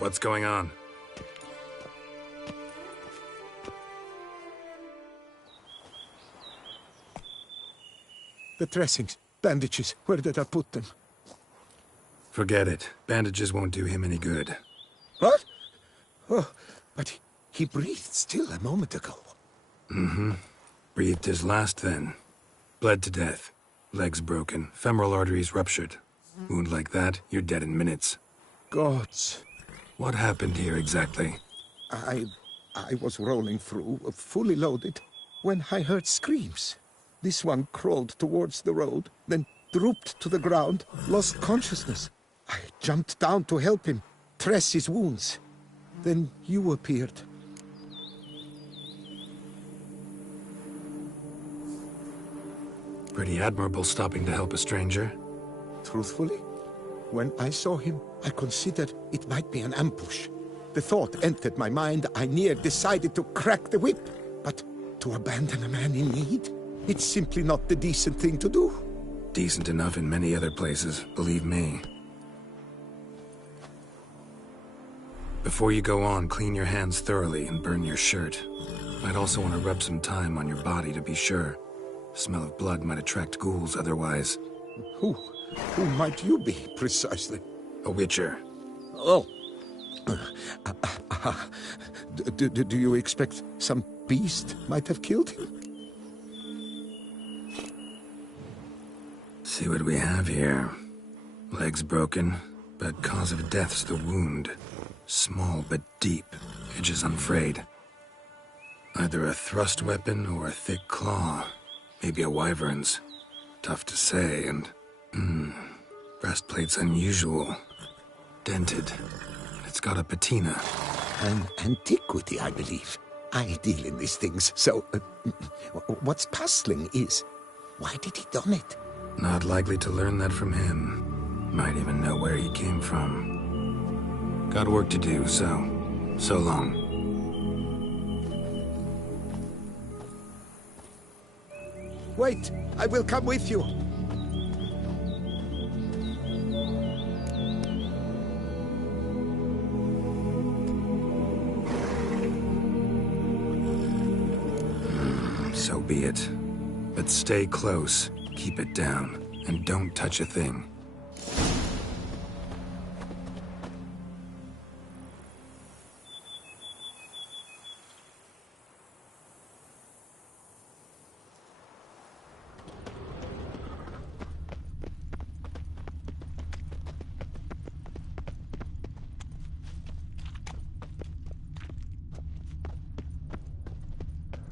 What's going on? The dressings, bandages, where did I put them? Forget it. Bandages won't do him any good. What? Oh, but he breathed still a moment ago. Mm-hmm. Breathed his last then. Bled to death. Legs broken, femoral arteries ruptured. Wound like that, you're dead in minutes. Gods. What happened here exactly? I was rolling through, fully loaded, when I heard screams. This one crawled towards the road, then drooped to the ground, lost consciousness. I jumped down to help him, dress his wounds. Then you appeared. Pretty admirable stopping to help a stranger. Truthfully, when I saw him, I considered it might be an ambush. The thought entered my mind, I near decided to crack the whip. But to abandon a man in need? It's simply not the decent thing to do. Decent enough in many other places, believe me. Before you go on, clean your hands thoroughly and burn your shirt. Might also want to rub some time on your body to be sure. Smell of blood might attract ghouls otherwise. Who might you be, precisely? A witcher. Oh. Do you expect some beast might have killed him? See what we have here. Legs broken, but cause of death's the wound. Small but deep, edges unfrayed. Either a thrust weapon or a thick claw. Maybe a wyvern's. Tough to say, and... breastplate's unusual. Dented. It's got a patina. An antiquity, I believe. I deal in these things, so... what's puzzling is... why did he don it? Not likely to learn that from him. Might even know where he came from. Got work to do, so long. Wait, I will come with you. So be it. But stay close, keep it down, and don't touch a thing.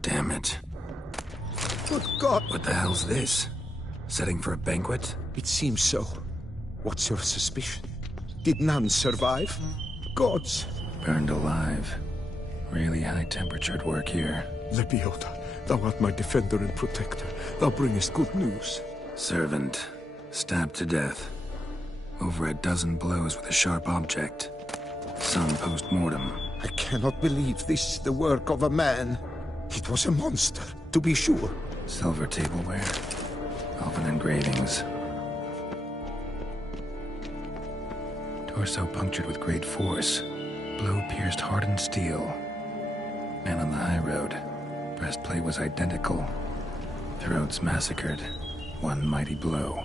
Damn it. Good God! What the hell's this? Setting for a banquet? It seems so. What's your suspicion? Did none survive? Gods! Burned alive. Really high-temperatured work here. Lebioda, thou art my defender and protector. Thou bringest good news. Servant. Stabbed to death. Over a dozen blows with a sharp object. Some post-mortem. I cannot believe this the work of a man. It was a monster, to be sure. Silver tableware. Elven engravings. Torso punctured with great force. Blow pierced hardened steel. Man on the high road. Breastplate was identical. Throats massacred. One mighty blow.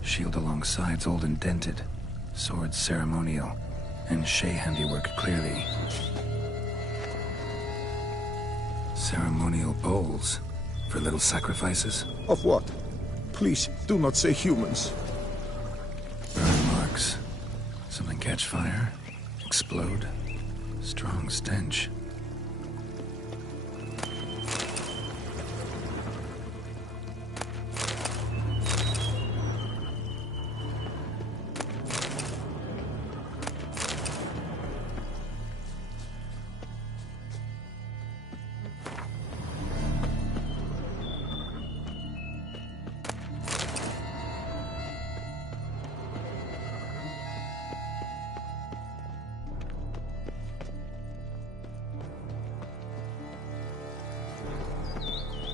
Shield along sides old and dented. Swords ceremonial. And Shay handiwork clearly. Ceremonial bowls. For little sacrifices? Of what? Please, do not say humans. Burn marks. Something catch fire? Explode? Strong stench.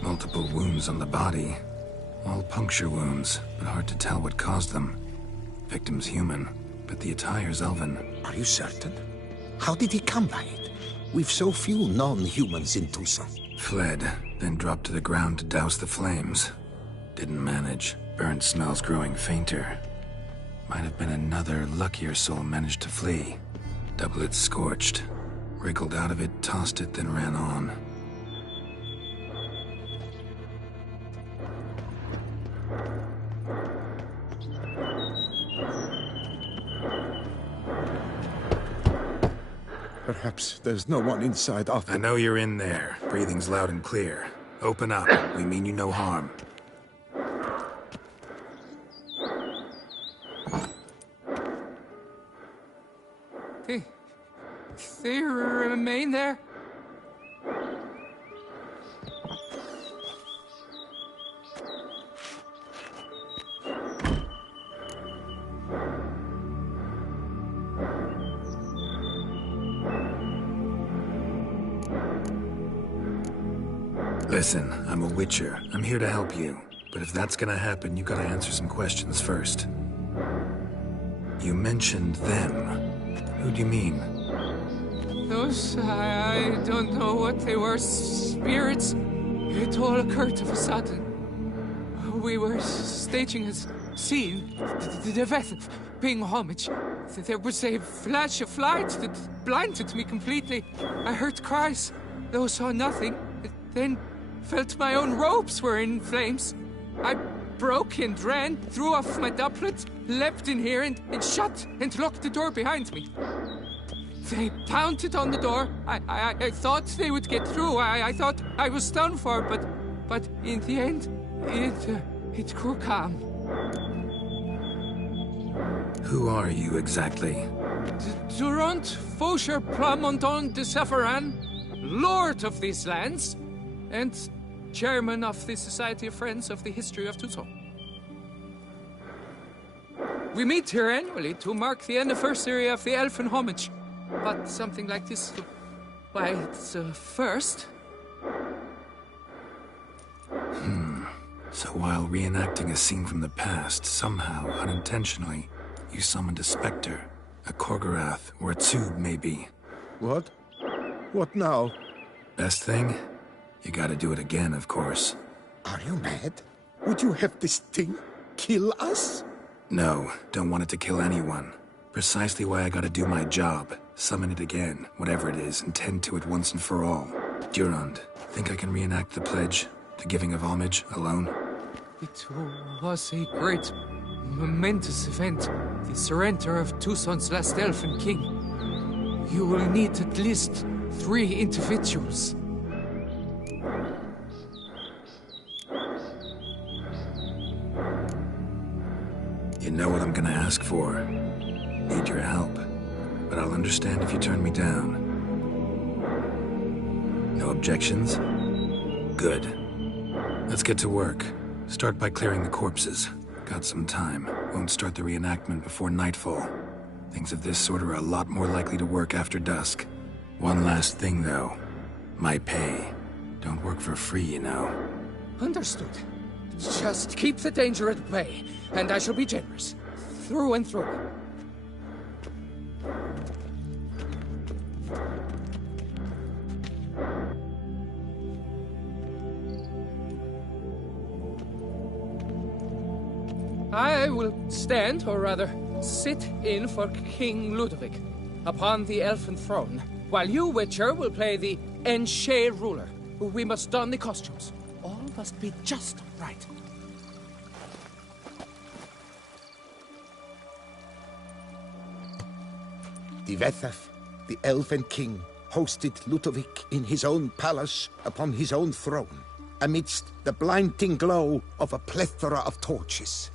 Multiple wounds on the body. All puncture wounds, but hard to tell what caused them. Victim's human. but the attire's elven. Are you certain? How did he come by it? We've so few non-humans in Tucson. Fled, then dropped to the ground to douse the flames. Didn't manage. Burnt smells growing fainter. Might have been another luckier soul managed to flee. Double it scorched. Wriggled out of it, tossed it, then ran on. Perhaps there's no one inside after... I know you're in there. Breathing's loud and clear. Open up. We mean you no harm. They remain there? Listen, I'm a witcher. I'm here to help you. But if that's gonna happen, you gotta answer some questions first. You mentioned them. Who do you mean? Those, I don't know what they were. Spirits. It all occurred of a sudden. We were staging a scene. The death of paying homage. There was a flash of light that blinded me completely. I heard cries, though saw nothing. Then felt my own robes were in flames. I broke and ran, threw off my doublet, leapt in here and shut and locked the door behind me. They pounded on the door. I thought they would get through. I thought I was done for, but in the end, it grew calm. Who are you exactly? Durant Faucher Plamondon de Safaran, Lord of these lands, and Chairman of the Society of Friends of the History of Tucson. We meet here annually to mark the anniversary of the Elfin Homage. But something like this, why, it's a first. So while reenacting a scene from the past, somehow, unintentionally, you summoned a specter, a Korgorath, or a Tsub, maybe. What? What now? Best thing? You gotta do it again, of course. Are you mad? Would you have this thing kill us? No, don't want it to kill anyone. Precisely why I gotta do my job. Summon it again, whatever it is, and tend to it once and for all. Durand, think I can reenact the pledge, the giving of homage, alone? It was a great, momentous event. The surrender of Tucson's last elfin king. You will need at least 3 individuals. You know what I'm gonna ask for. Need your help. But I'll understand if you turn me down. No objections? Good. Let's get to work. Start by clearing the corpses. Got some time. Won't start the reenactment before nightfall. Things of this sort are a lot more likely to work after dusk. One last thing, though. My pay. Don't work for free, you know. Understood. Just keep the danger at bay, and I shall be generous. Through and through. I will stand, or rather, sit in for King Ludovic, upon the elfin throne, while you, Witcher, will play the Enche ruler. We must don the costumes. All must be just right. Divethaf, the elven king, hosted Ludovic in his own palace upon his own throne, amidst the blinding glow of a plethora of torches.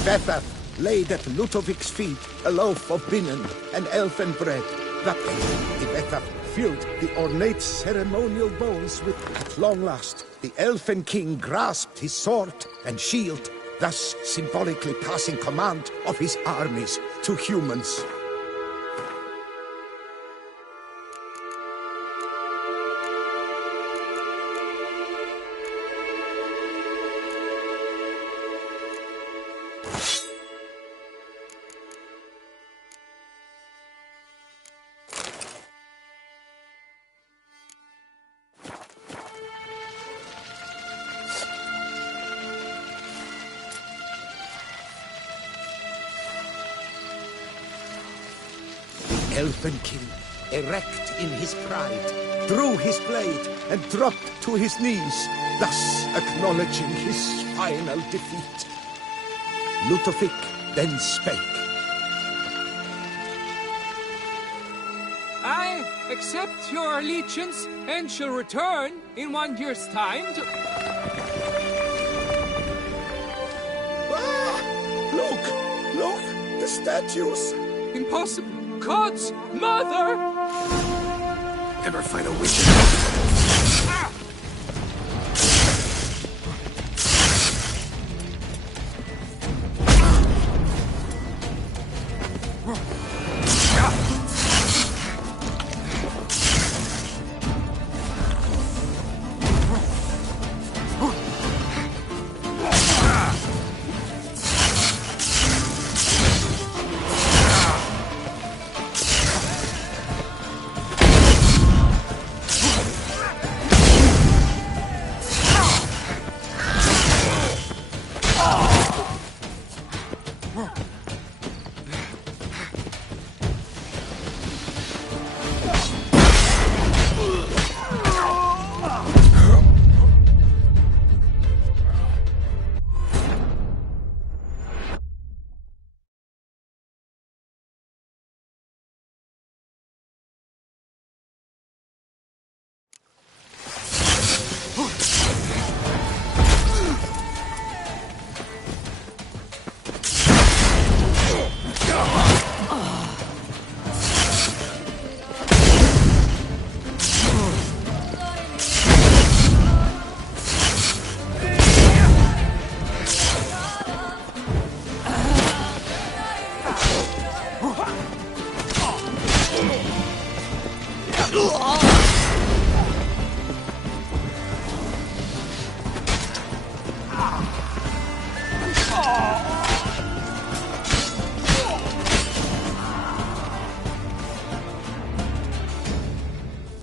Tvethaf laid at Ludovic's feet a loaf of binnen and elfin bread. That Tvethaf filled the ornate ceremonial bowls with, at long last, the elfin king grasped his sword and shield, thus symbolically passing command of his armies to humans. Elfin King, erect in his pride, drew his blade and dropped to his knees, thus acknowledging his final defeat. Ludovic then spake. I accept your allegiance and shall return in 1 year's time to... Ah! Look! The statues! Impossible! God's mother! Ever fight a witch?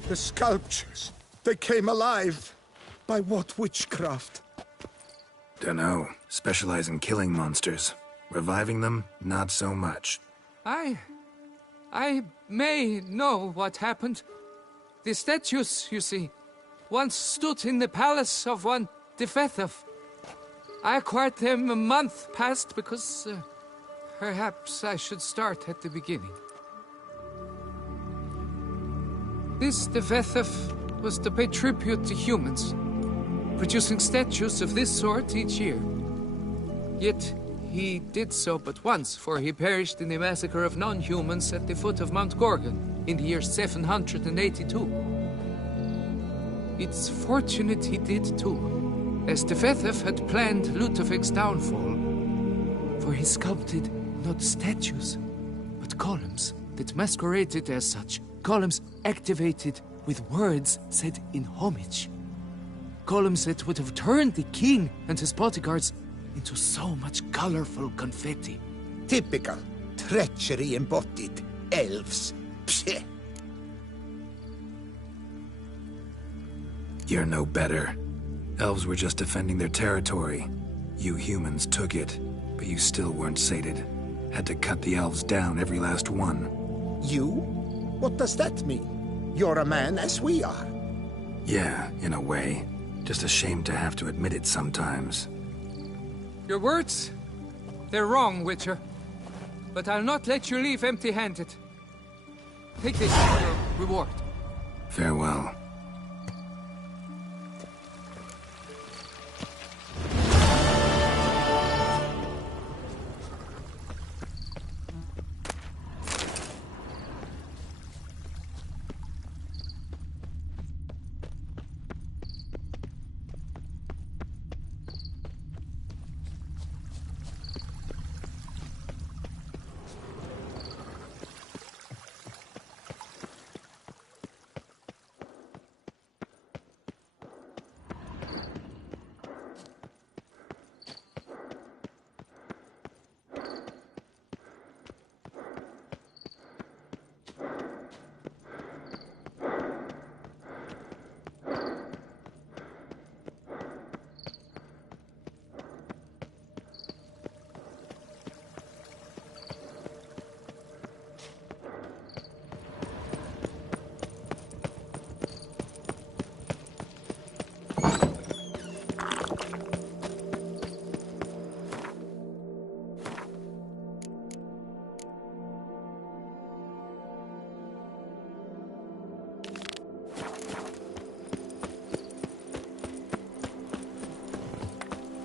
The sculptures, they came alive. By what witchcraft? Dunno. Specialize in killing monsters. Reviving them, not so much. I may know what happened. The statues, you see, once stood in the palace of one Tvethaf. I acquired them a month past because perhaps I should start at the beginning. This Tvethaf was to pay tribute to humans, producing statues of this sort each year. Yet he did so but once, for he perished in the massacre of non-humans at the foot of Mount Gorgon in the year 782. It's fortunate he did too, as Tvethaf had planned Ludovic's downfall, for he sculpted not statues, but columns that masqueraded as such. Columns activated with words said in homage. Columns that would have turned the king and his bodyguards into so much colorful confetti. Typical treachery embodied elves. Psheh. You're no better. Elves were just defending their territory. You humans took it, but you still weren't sated. Had to cut the elves down, every last one. You? What does that mean? You're a man as we are. Yeah, in a way. Just ashamed to have to admit it sometimes. Your words? They're wrong, Witcher. But I'll not let you leave empty-handed. Take this as your reward. Farewell.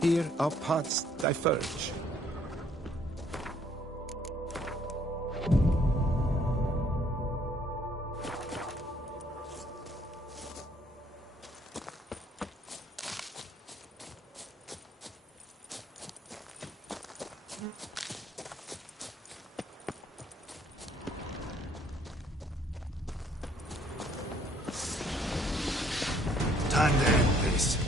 Here our paths diverge. Time to end this.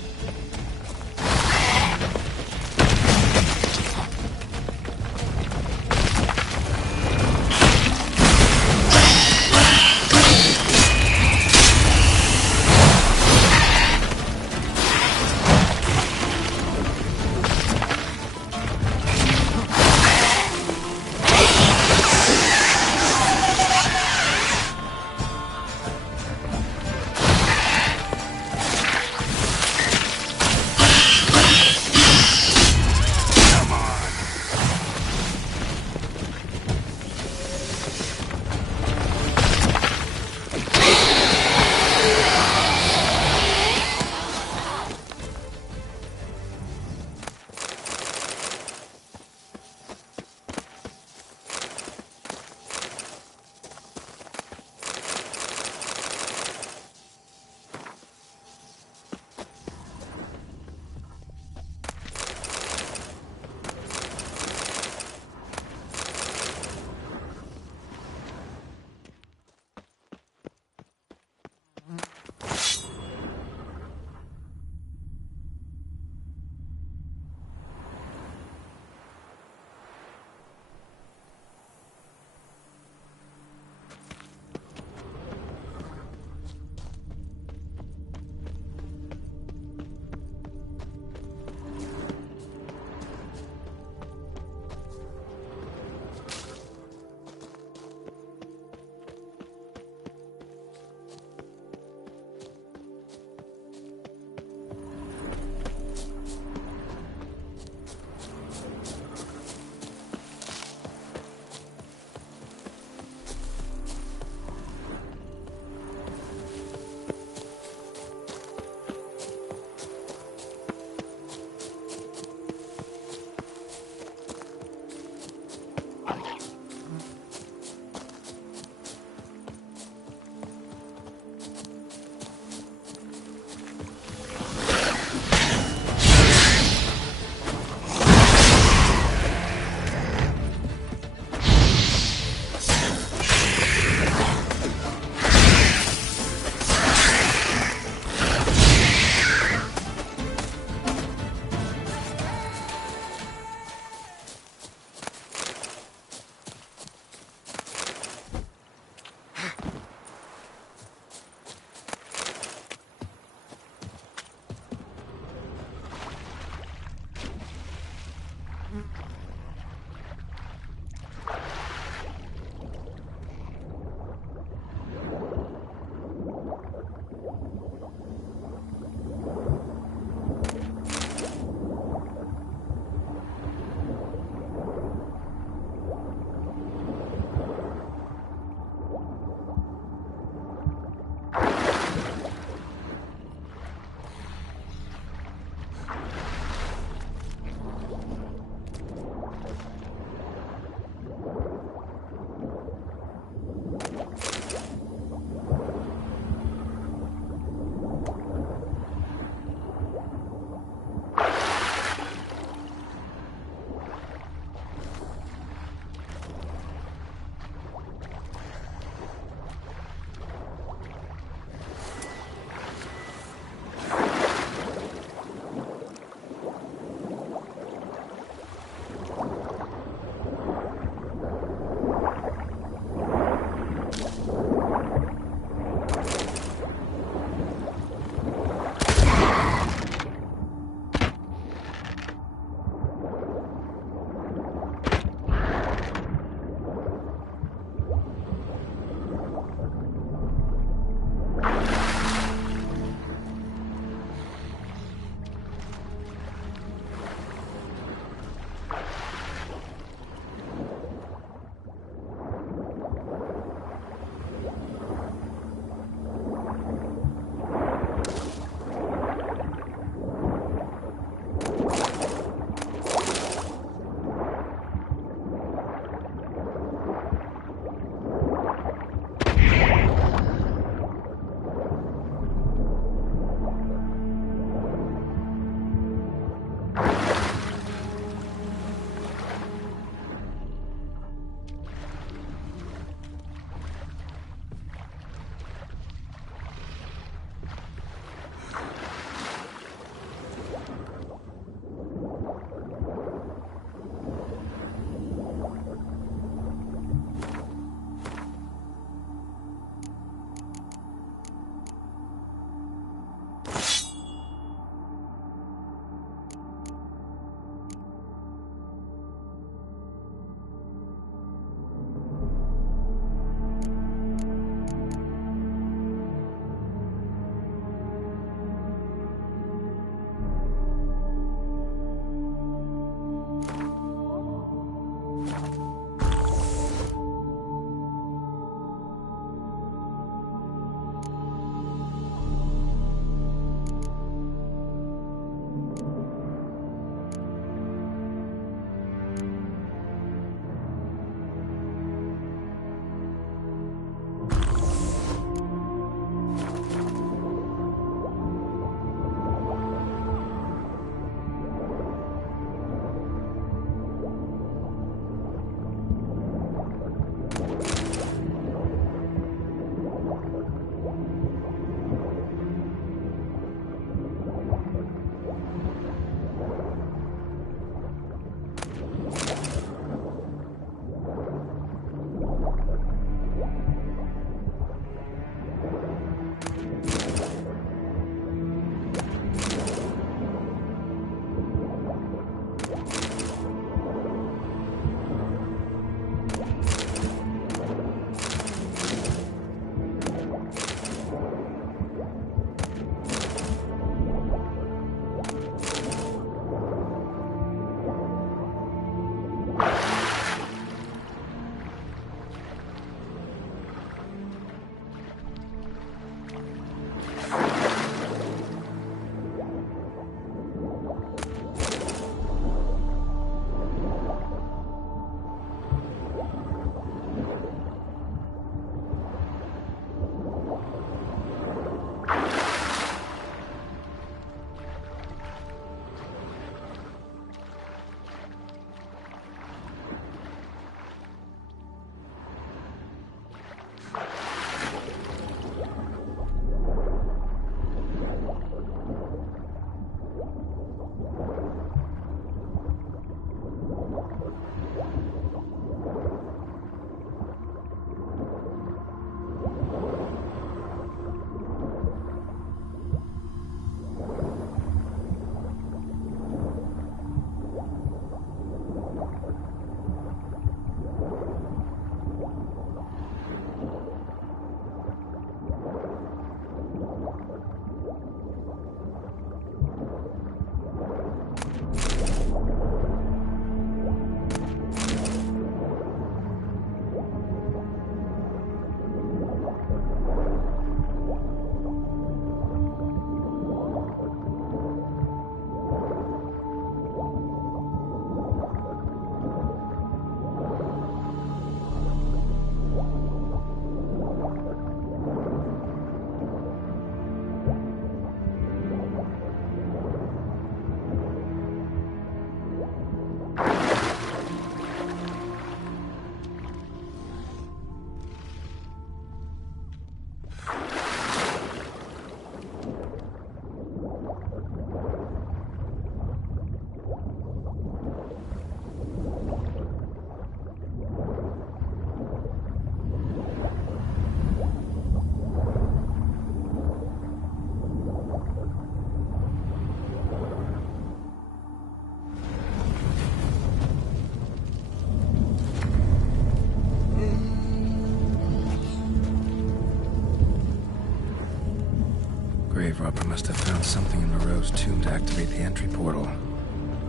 grave robber must have found something in Moreau's tomb to activate the entry portal.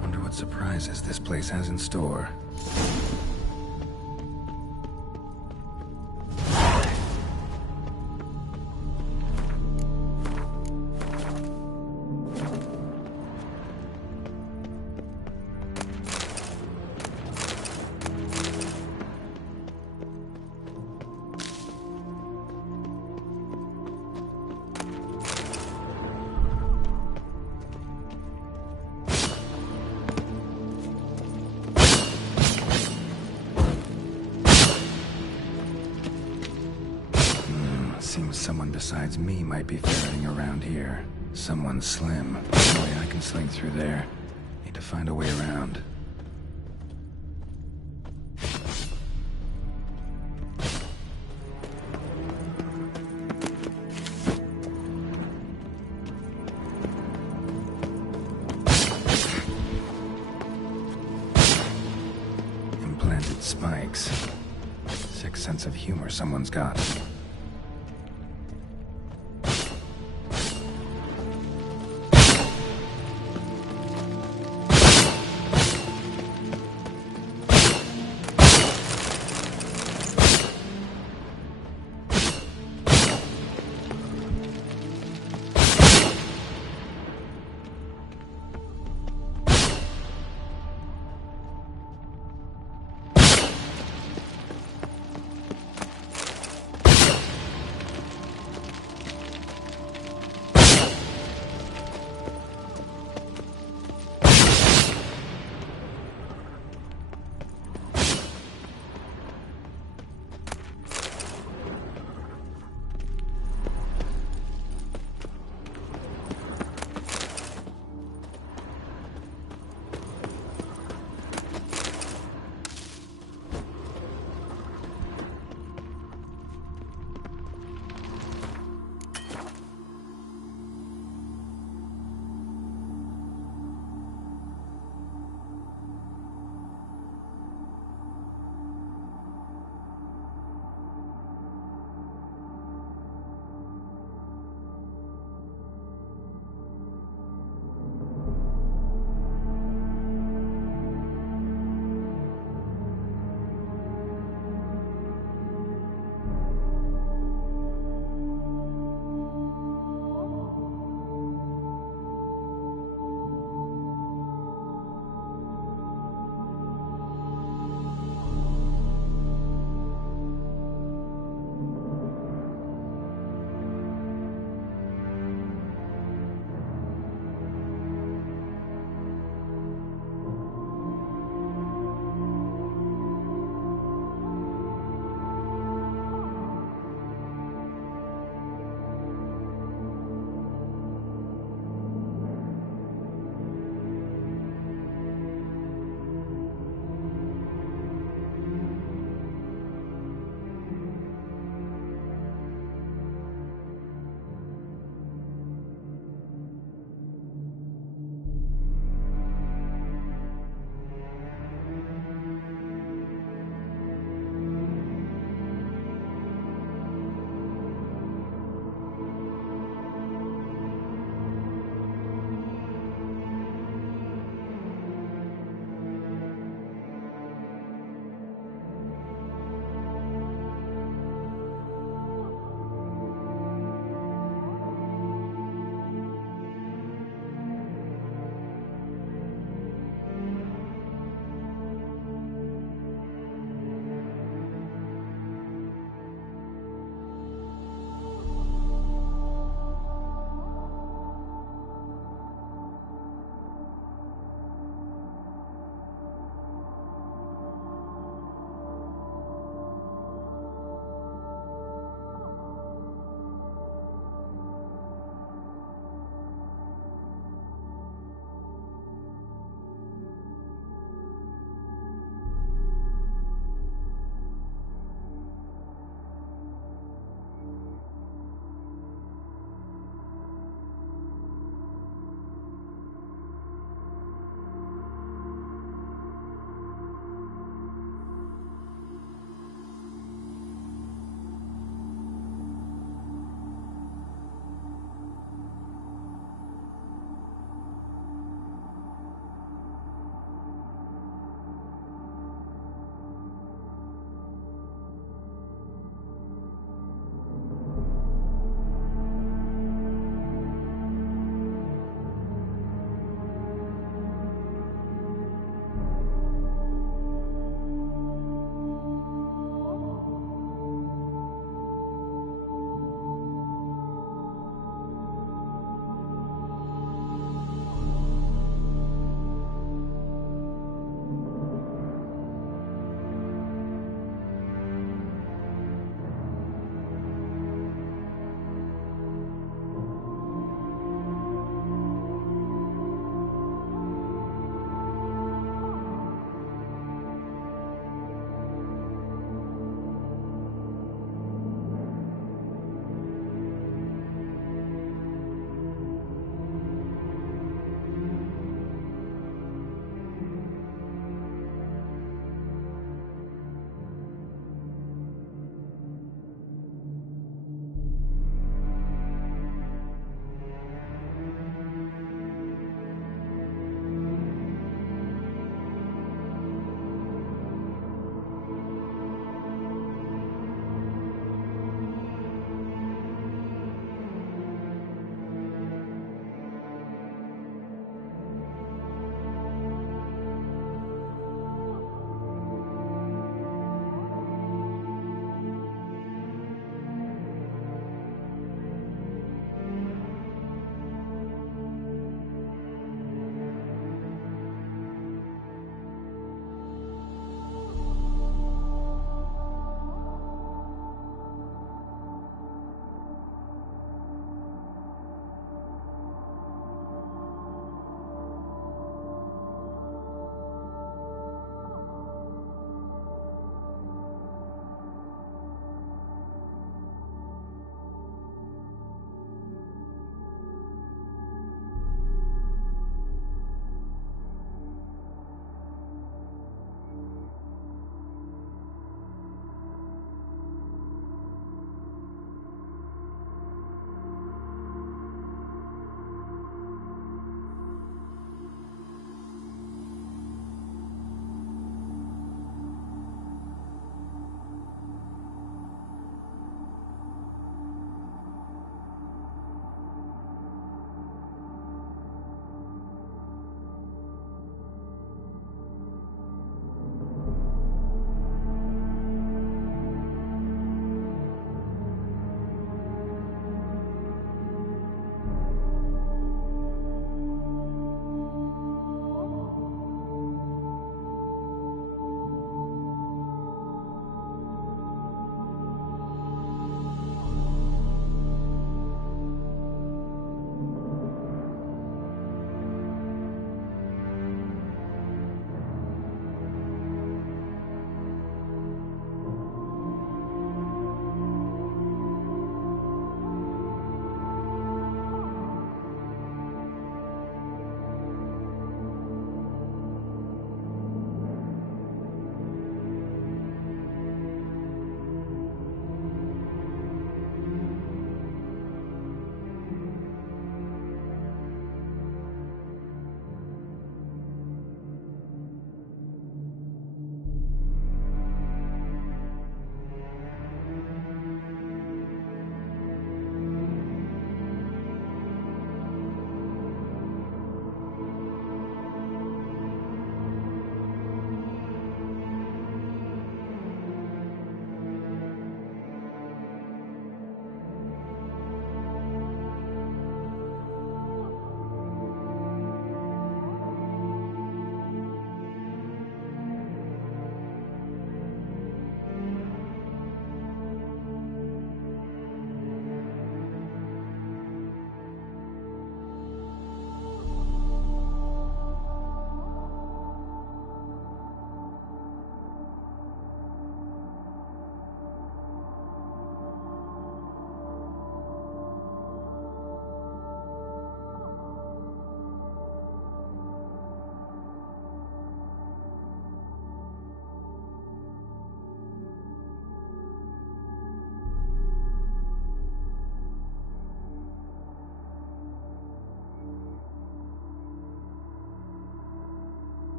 Wonder what surprises this place has in store. Seems someone besides me might be ferreting around here. Someone slim. No way I can slink through there. Need to find a way around. Implanted spikes. Sick sense of humor someone's got.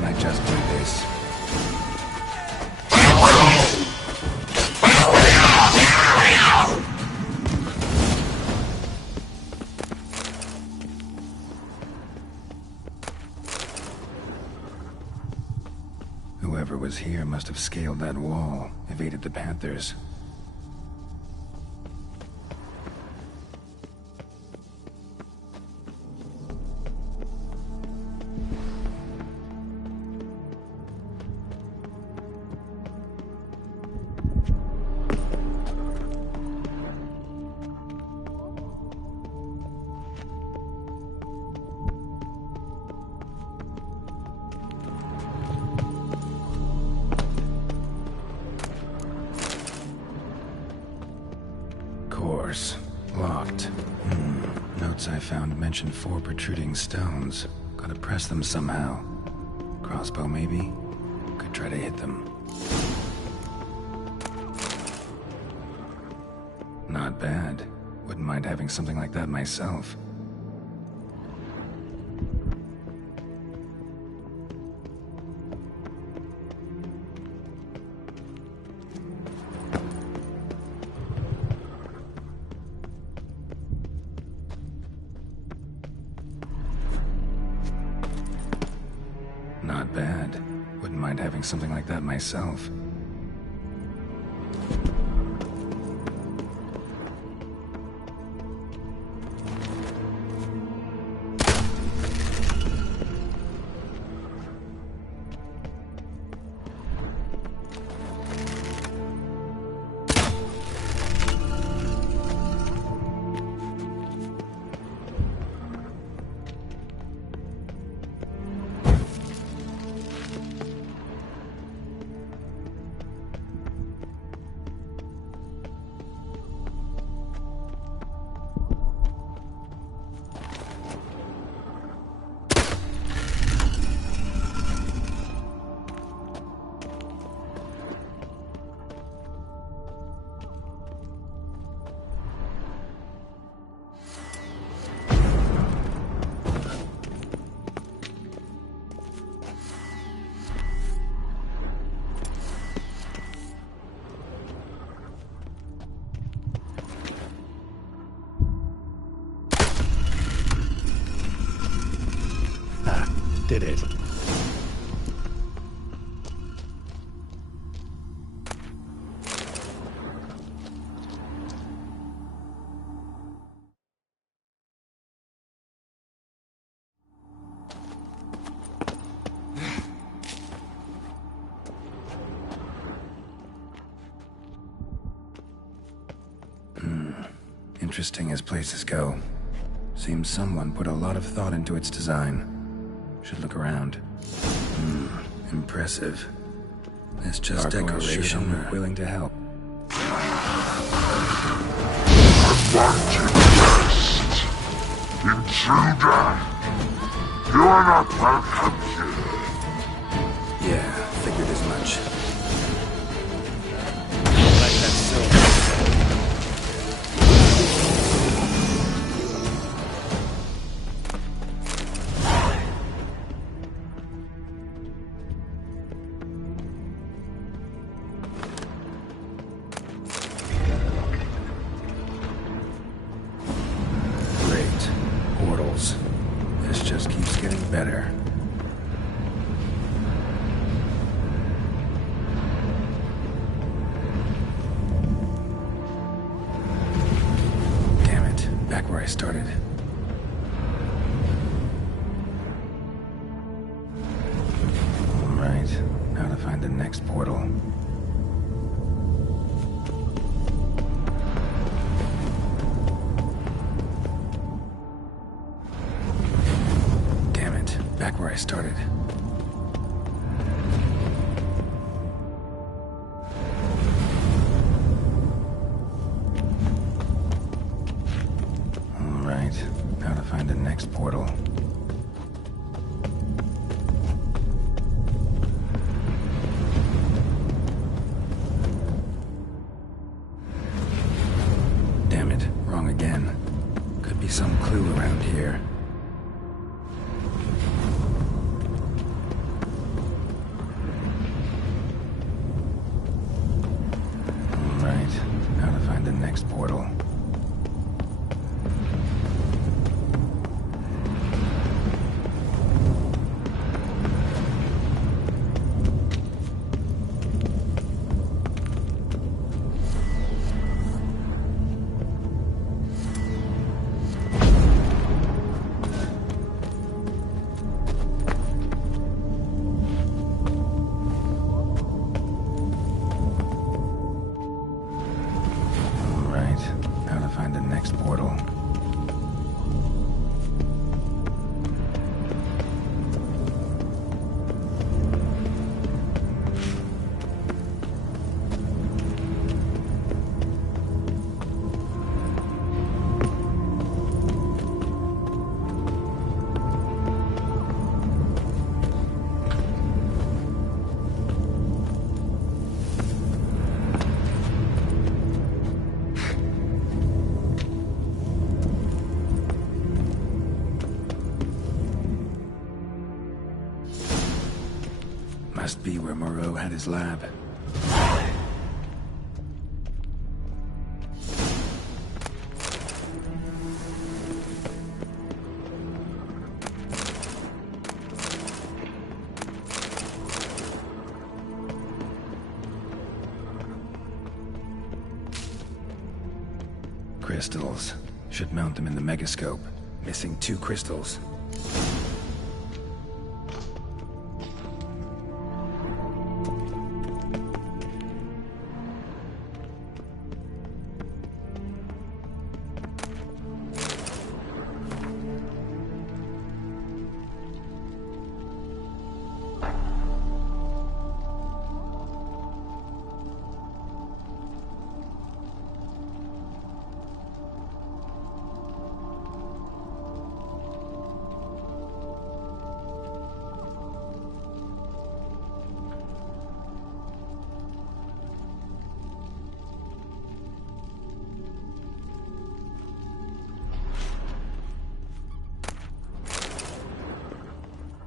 Couldn't I just do this? Whoever was here must have scaled that wall, evaded the Panthers. Course. Locked. Notes I found mention 4 protruding stones. Gotta press them somehow. Crossbow, maybe? Could try to hit them. Not bad. Wouldn't mind having something like that myself. Not bad. Wouldn't mind having something like that myself. Did it. Interesting as places go. Seems someone put a lot of thought into its design. Should look around. Impressive. It's just decoration. Or willing to help. Unwanted guest! Intruder! You are not welcome here. Yeah, figured as much. Like that silver. This just keeps getting better. Damn it, back where I started. Alright, now to find the next portal. Back where I started. All right, now to find the next portal. Must be where Moreau had his lab. Crystals. Should mount them in the megascope. Missing 2 crystals.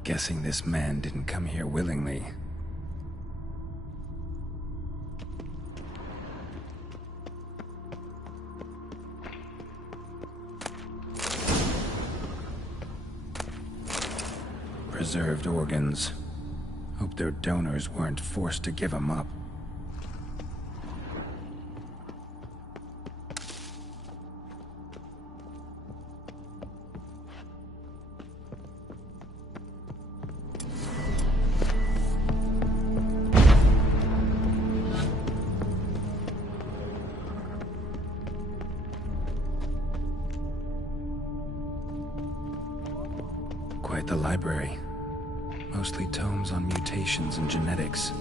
Guessing this man didn't come here willingly. Preserved organs. Hope their donors weren't forced to give them up. Quite the library. Mostly tomes on mutations and genetics.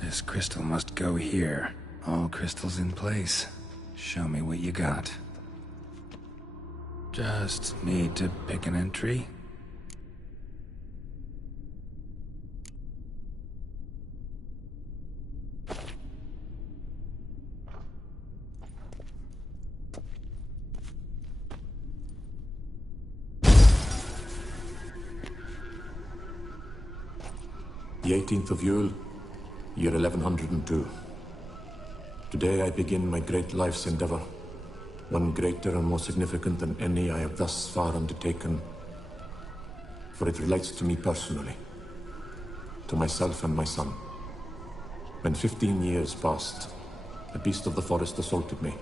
This crystal must go here. All crystals in place. Show me what you got. Just need to pick an entry. The 18th of Yule, year 1102. Today I begin my great life's endeavor, one greater and more significant than any I have thus far undertaken, for it relates to me personally, to myself and my son. When 15 years passed, a beast of the forest assaulted me.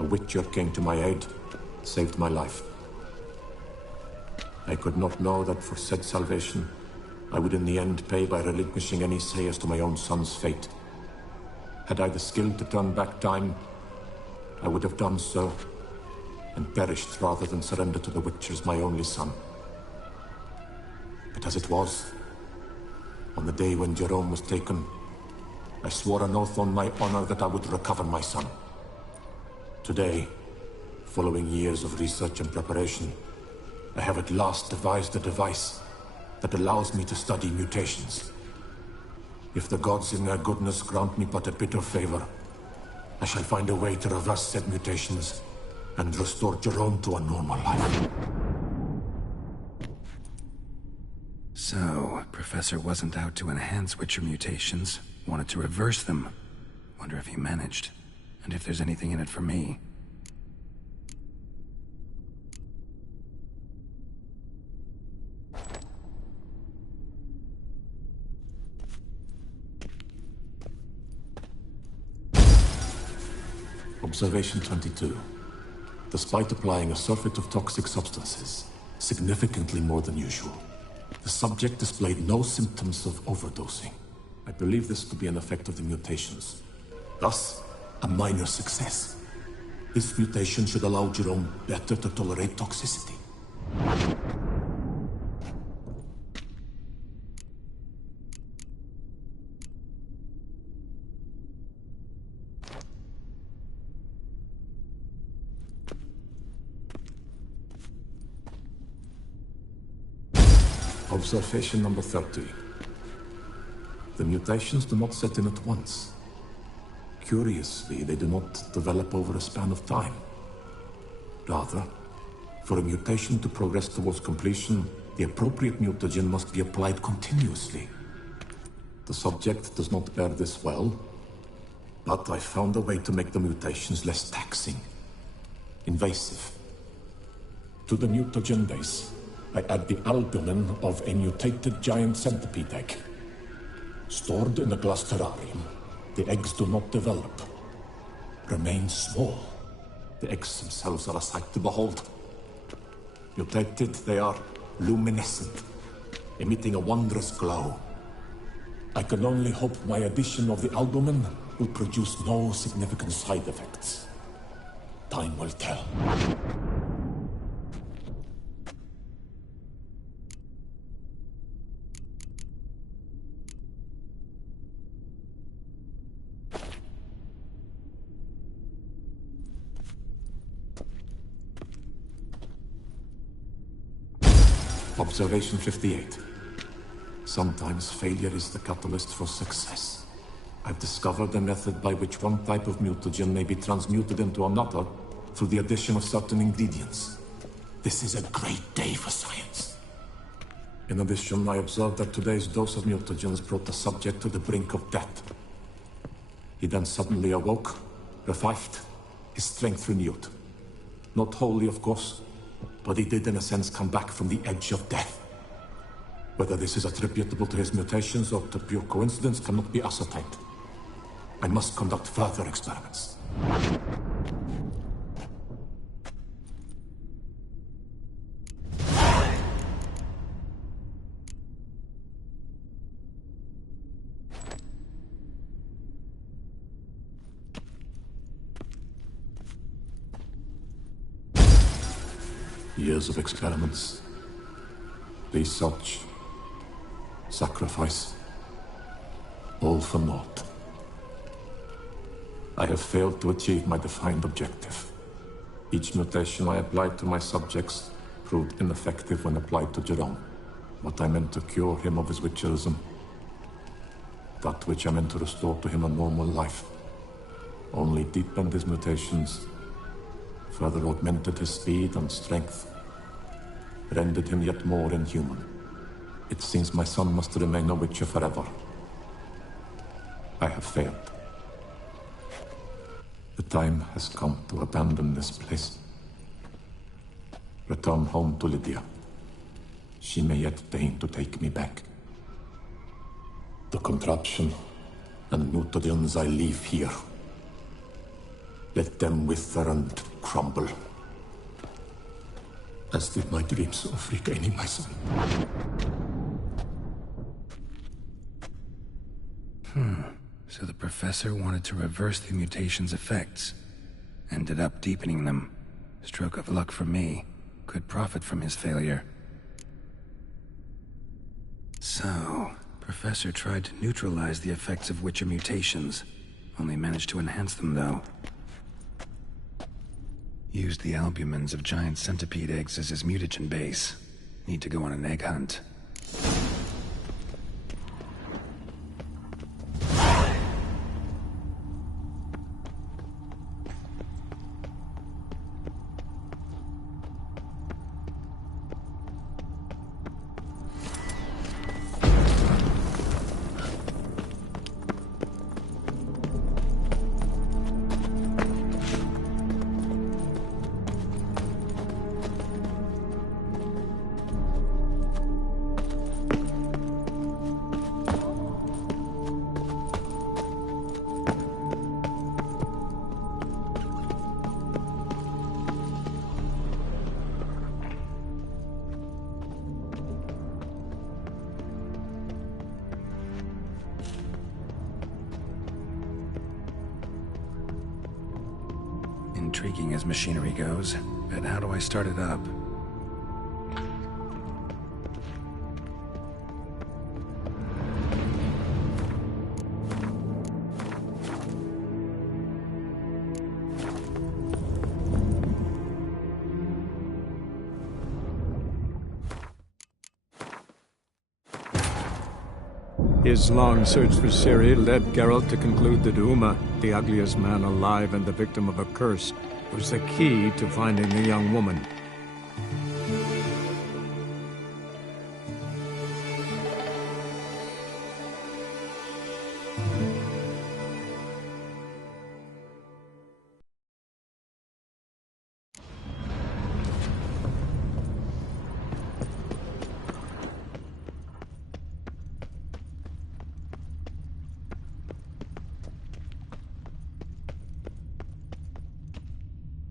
A witcher came to my aid, saved my life. I could not know that for said salvation, I would in the end pay by relinquishing any say as to my own son's fate. Had I the skill to turn back time, I would have done so. and perished rather than surrender to the Witchers, my only son. But as it was, on the day when Jerome was taken, I swore an oath on my honor that I would recover my son. Today, following years of research and preparation, I have at last devised a device that allows me to study mutations. If the gods in their goodness grant me but a bit of favor, I shall find a way to reverse said mutations and restore Jerome to a normal life. So, Professor wasn't out to enhance Witcher mutations, wanted to reverse them. Wonder if he managed, and if there's anything in it for me. Observation 22. Despite applying a surfeit of toxic substances, significantly more than usual, the subject displayed no symptoms of overdosing. I believe this to be an effect of the mutations. Thus, a minor success. This mutation should allow Jerome better to tolerate toxicity. Observation number 30. The mutations do not set in at once. Curiously, they do not develop over a span of time. Rather, for a mutation to progress towards completion, the appropriate mutagen must be applied continuously. The subject does not bear this well, but I found a way to make the mutations less taxing, invasive. To the mutagen base, I add the albumin of a mutated giant centipede egg. Stored in a glass terrarium, the eggs do not develop, remain small. The eggs themselves are a sight to behold. Mutated, they are luminescent, emitting a wondrous glow. I can only hope my addition of the albumin will produce no significant side effects. Time will tell. Observation 58. Sometimes failure is the catalyst for success. I've discovered a method by which one type of mutagen may be transmuted into another through the addition of certain ingredients. This is a great day for science. In addition, I observed that today's dose of mutagens brought the subject to the brink of death. He then suddenly awoke, revived, his strength renewed. Not wholly, of course, but he did in a sense come back from the edge of death. Whether this is attributable to his mutations or to pure coincidence cannot be ascertained. I must conduct further experiments. Years of experiments, research, sacrifice, all for naught. I have failed to achieve my defined objective. Each mutation I applied to my subjects proved ineffective when applied to Jerome. What I meant to cure him of his witcherism, that which I meant to restore to him a normal life, only deepened his mutations, further augmented his speed and strength, rendered him yet more inhuman. It seems my son must remain a witcher forever. I have failed. The time has come to abandon this place. Return home to Lydia. She may yet deign to take me back. The contraption and mutagens I leave here, let them wither and crumble, as did my dreams of regaining my son. So the professor wanted to reverse the mutation's effects. Ended up deepening them. Stroke of luck for me. Could profit from his failure. So, Professor tried to neutralize the effects of Witcher mutations. Only managed to enhance them, though. Used the albumins of giant centipede eggs as his mutagen base. Need to go on an egg hunt. Intriguing as machinery goes, but how do I start it up? His long search for Ciri led Geralt to conclude that Uma, the ugliest man alive and the victim of a curse, was the key to finding the young woman.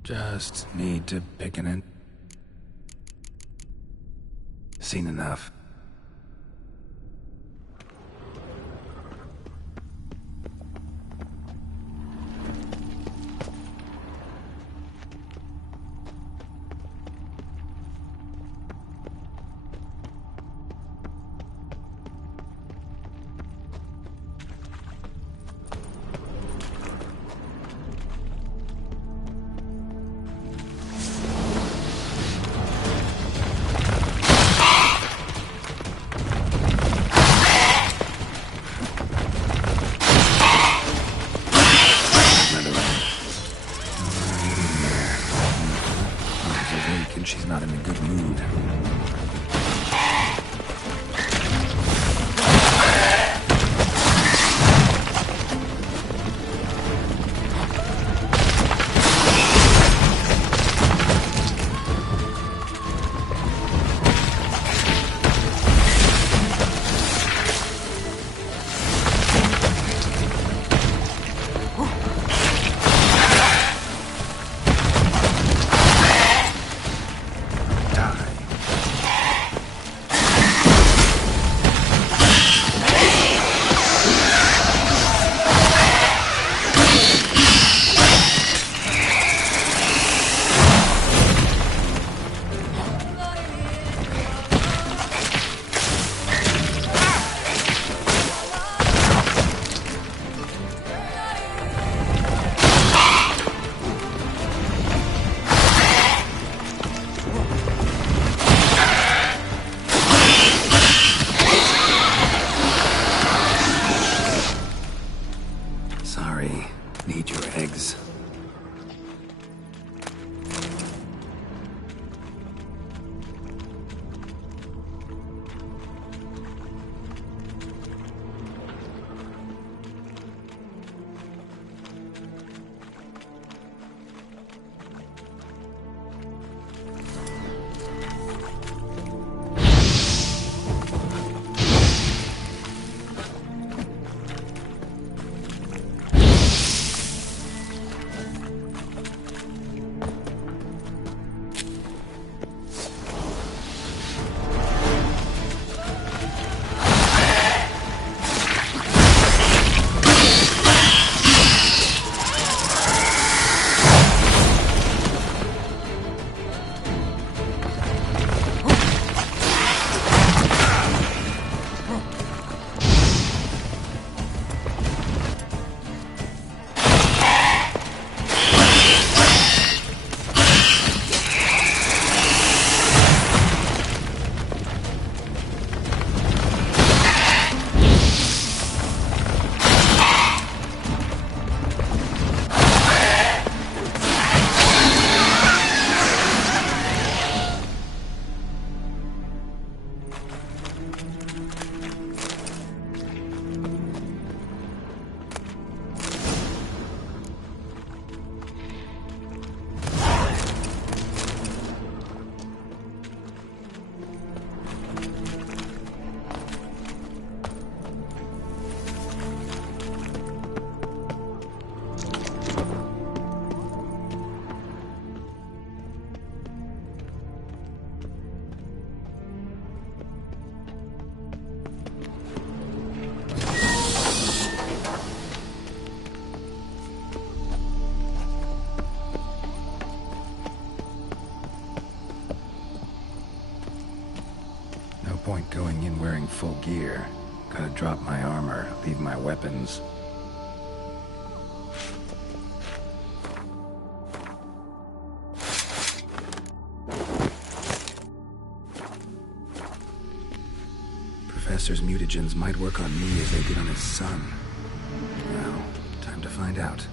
Just need to pick an Seen enough. She's not in a good mood. point going in wearing full gear. Gotta drop my armor, leave my weapons. Professor's mutagens might work on me as they did on his son. Well, time to find out.